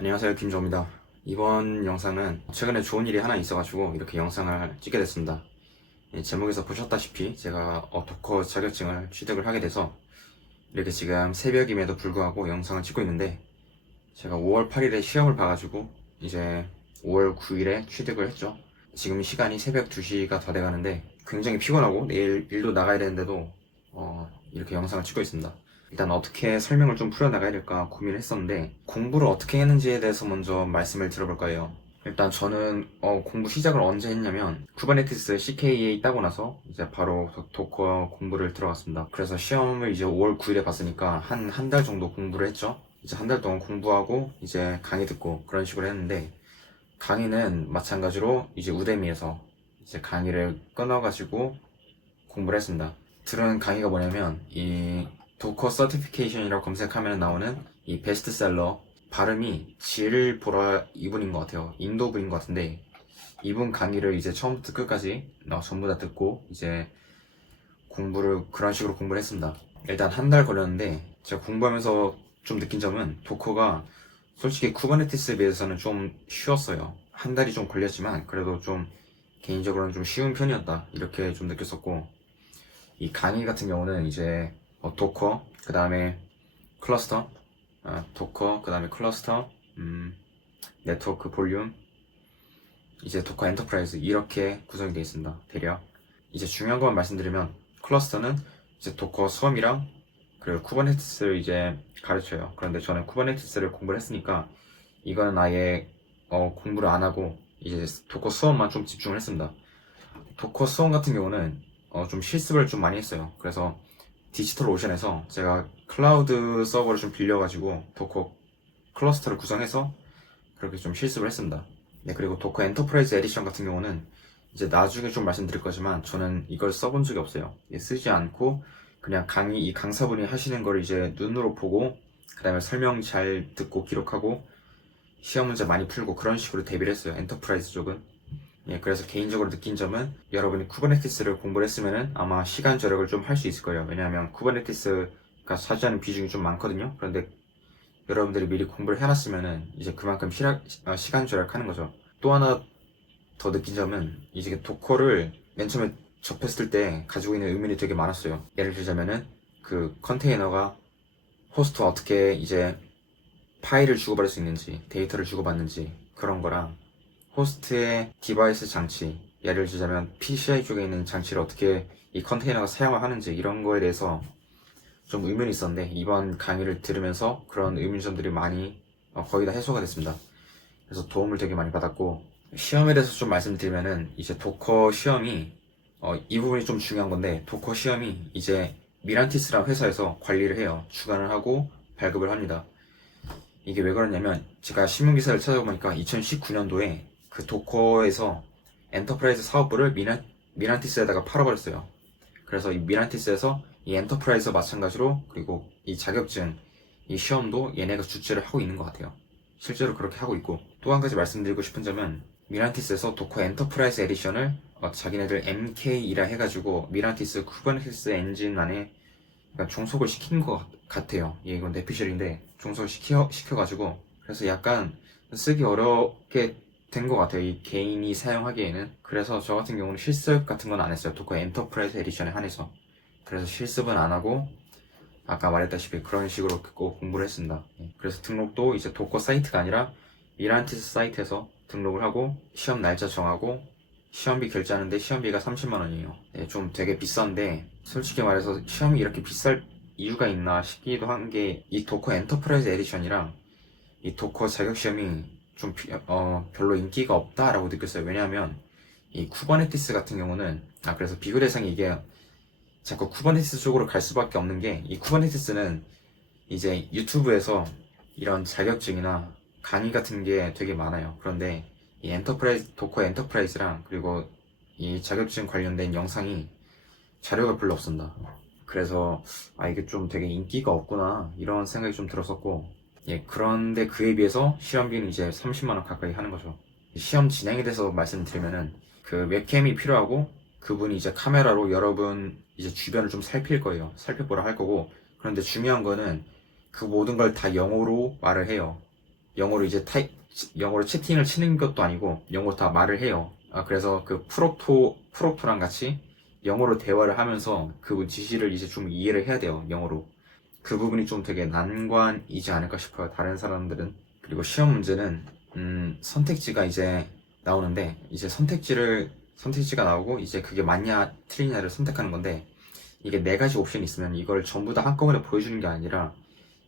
안녕하세요, 김조입니다. 이번 영상은 최근에 좋은 일이 하나 있어가지고 이렇게 영상을 찍게 됐습니다. 제목에서 보셨다시피 제가 도커 자격증을 취득을 하게 돼서 이렇게 지금 새벽임에도 불구하고 영상을 찍고 있는데, 제가 5월 8일에 시험을 봐가지고 이제 5월 9일에 취득을 했죠. 지금 시간이 새벽 2시가 다 돼가는데 굉장히 피곤하고 내일 일도 나가야 되는데도 이렇게 영상을 찍고 있습니다. 일단 어떻게 설명을 좀 풀어나가야 될까 고민을 했었는데, 공부를 어떻게 했는지에 대해서 먼저 말씀을 들어볼 거예요. 일단 저는 공부 시작을 언제 했냐면, 쿠버네티스 CKA 따고 나서 이제 바로 도커 공부를 들어갔습니다. 그래서 시험을 이제 5월 9일에 봤으니까 한 달 정도 공부를 했죠. 이제 한 달 동안 공부하고 이제 강의 듣고 그런 식으로 했는데, 강의는 마찬가지로 이제 우데미에서 이제 강의를 끊어가지고 공부를 했습니다. 들은 강의가 뭐냐면, 이 도커 서티피케이션이라고 검색하면 나오는 이 베스트셀러, 발음이 질 보라 이분인 것 같아요. 인도 분인 것 같은데, 이분 강의를 이제 처음부터 끝까지 전부 다 듣고 이제 그런 식으로 공부를 했습니다. 일단 한 달 걸렸는데, 제가 공부하면서 좀 느낀 점은 도커가 솔직히 쿠버네티스에 비해서는 좀 쉬웠어요. 한 달이 좀 걸렸지만 그래도 좀 개인적으로는 좀 쉬운 편이었다, 이렇게 좀 느꼈었고, 이 강의 같은 경우는 이제 도커, 그 다음에 클러스터, 도커, 그 다음에 클러스터, 네트워크 볼륨, 이제 도커 엔터프라이즈, 이렇게 구성이 되어 있습니다. 대략. 이제 중요한 것만 말씀드리면, 클러스터는 이제 도커 수험이랑 그리고 쿠버네티스를 이제 가르쳐요. 그런데 저는 쿠버네티스를 공부를 했으니까 이거는 아예 공부를 안 하고 이제 도커 수업만 좀 집중을 했습니다. 도커 수업 같은 경우는 좀 실습을 좀 많이 했어요. 그래서 디지털 오션에서 제가 클라우드 서버를 좀 빌려가지고 도커 클러스터를 구성해서 그렇게 좀 실습을 했습니다. 네, 그리고 도커 엔터프라이즈 에디션 같은 경우는 이제 나중에 좀 말씀드릴 거지만 저는 이걸 써본 적이 없어요. 쓰지 않고 그냥 이 강사분이 하시는 걸 이제 눈으로 보고 그 다음에 설명 잘 듣고 기록하고 시험 문제 많이 풀고 그런 식으로 대비를 했어요. 엔터프라이즈 쪽은. 그래서 개인적으로 느낀 점은, 여러분이 쿠버네티스를 공부를 했으면은 아마 시간 절약을 좀 할 수 있을 거예요. 왜냐하면 쿠버네티스가 차지하는 비중이 좀 많거든요. 그런데 여러분들이 미리 공부를 해놨으면은 이제 그만큼 시간 절약하는 거죠. 또 하나 더 느낀 점은, 이제 도커를 맨 처음에 접했을 때 가지고 있는 의문이 되게 많았어요. 예를 들자면은 그 컨테이너가 호스트와 어떻게 이제 파일을 주고받을 수 있는지, 데이터를 주고받는지, 그런 거랑 호스트의 디바이스 장치, 예를 들자면 PCI 쪽에 있는 장치를 어떻게 이 컨테이너가 사용을 하는지, 이런 거에 대해서 좀 의문이 있었는데, 이번 강의를 들으면서 그런 의문점들이 많이 거의 다 해소가 됐습니다. 그래서 도움을 되게 많이 받았고, 시험에 대해서 좀 말씀드리면은, 이제 도커 시험이 이 부분이 좀 중요한 건데, 도커 시험이 이제 미란티스라는 회사에서 관리를 해요. 주관을 하고 발급을 합니다. 이게 왜 그러냐면, 제가 신문기사를 찾아보니까 2019년도에 그 도커에서 엔터프라이즈 사업부를 미란티스에다가 팔아버렸어요. 그래서 이 미란티스에서 이 엔터프라이즈와 마찬가지로, 그리고 이 자격증, 이 시험도 얘네가 주최를 하고 있는 것 같아요. 실제로 그렇게 하고 있고, 또 한 가지 말씀드리고 싶은 점은, 미란티스에서 도커 엔터프라이즈 에디션을 자기네들 MK이라 해가지고 미란티스 쿠버네티스 엔진 안에 약간 종속을 시킨 것 같아요. 이건 내피셜인데 종속을 시켜가지고, 그래서 약간 쓰기 어렵게 된 것 같아요, 이 개인이 사용하기에는. 그래서 저 같은 경우는 실습 같은 건 안 했어요, 도커 엔터프라이즈 에디션에 한해서. 그래서 실습은 안 하고 아까 말했다시피 그런 식으로 꼭 공부를 했습니다. 그래서 등록도 이제 도커 사이트가 아니라 미란티스 사이트에서 등록을 하고 시험 날짜 정하고 시험비 결제하는데 시험비가 30만 원이에요. 좀 되게 비싼데, 솔직히 말해서 시험이 이렇게 비쌀 이유가 있나 싶기도 한 게, 이 도커 엔터프라이즈 에디션이랑 이 도커 자격시험이 좀 별로 인기가 없다라고 느꼈어요. 왜냐하면 이 쿠버네티스 같은 경우는, 그래서 비교 대상이 이게 자꾸 쿠버네티스 쪽으로 갈 수밖에 없는 게, 이 쿠버네티스는 이제 유튜브에서 이런 자격증이나 강의 같은 게 되게 많아요. 그런데 이 도커 엔터프라이즈랑 그리고 이 자격증 관련된 영상이 자료가 별로 없습니다. 그래서 이게 좀 되게 인기가 없구나, 이런 생각이 좀 들었었고, 그런데 그에 비해서 시험비는 이제 30만 원 가까이 하는 거죠. 시험 진행에 대해서 말씀드리면은, 그 웹캠이 필요하고, 그분이 이제 카메라로 여러분 이제 주변을 좀 살필 거예요. 살펴보라 할 거고, 그런데 중요한 거는 그 모든 걸 다 영어로 말을 해요. 영어로 이제 영어로 채팅을 치는 것도 아니고 영어로 다 말을 해요. 그래서 그 프로토랑 같이 영어로 대화를 하면서 그 지시를 이제 좀 이해를 해야 돼요. 영어로. 그 부분이 좀 되게 난관이지 않을까 싶어요. 다른 사람들은. 그리고 시험 문제는 선택지가 이제 나오는데 이제 선택지가 나오고 이제 그게 맞냐 틀리냐를 선택하는 건데 이게 4가지 옵션이 있으면 이걸 전부 다 한꺼번에 보여주는 게 아니라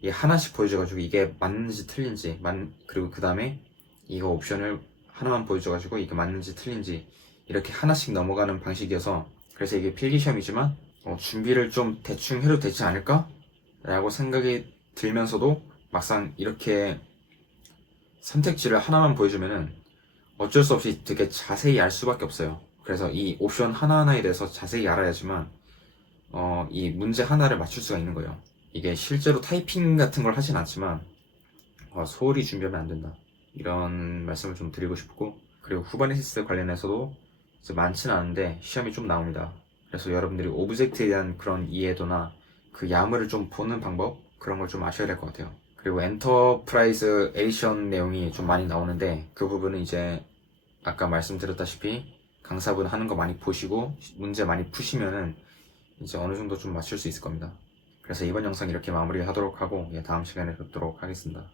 이게 하나씩 보여줘가지고 이게 맞는지 틀린지 그리고 그 다음에 이거 옵션을 하나만 보여줘가지고 이게 맞는지 틀린지 이렇게 하나씩 넘어가는 방식이어서 그래서 이게 필기시험이지만 준비를 좀 대충 해도 되지 않을까? 라고 생각이 들면서도 막상 이렇게 선택지를 하나만 보여주면은 어쩔 수 없이 되게 자세히 알 수밖에 없어요. 그래서 이 옵션 하나하나에 대해서 자세히 알아야지만 이 문제 하나를 맞출 수가 있는 거예요. 이게 실제로 타이핑 같은 걸 하진 않지만 소홀히 준비하면 안 된다. 이런 말씀을 좀 드리고 싶고 그리고 후바네시스 관련해서도 많지는 않은데 시험이 좀 나옵니다. 그래서 여러분들이 오브젝트에 대한 그런 이해도나 그 야무를 좀 보는 방법 그런 걸 좀 아셔야 될 것 같아요. 그리고 엔터프라이즈 에디션 내용이 좀 많이 나오는데 그 부분은 이제 아까 말씀드렸다시피 강사분 하는 거 많이 보시고 문제 많이 푸시면은 이제 어느 정도 좀 맞출 수 있을 겁니다. 그래서 이번 영상 이렇게 마무리하도록 하고 다음 시간에 뵙도록 하겠습니다.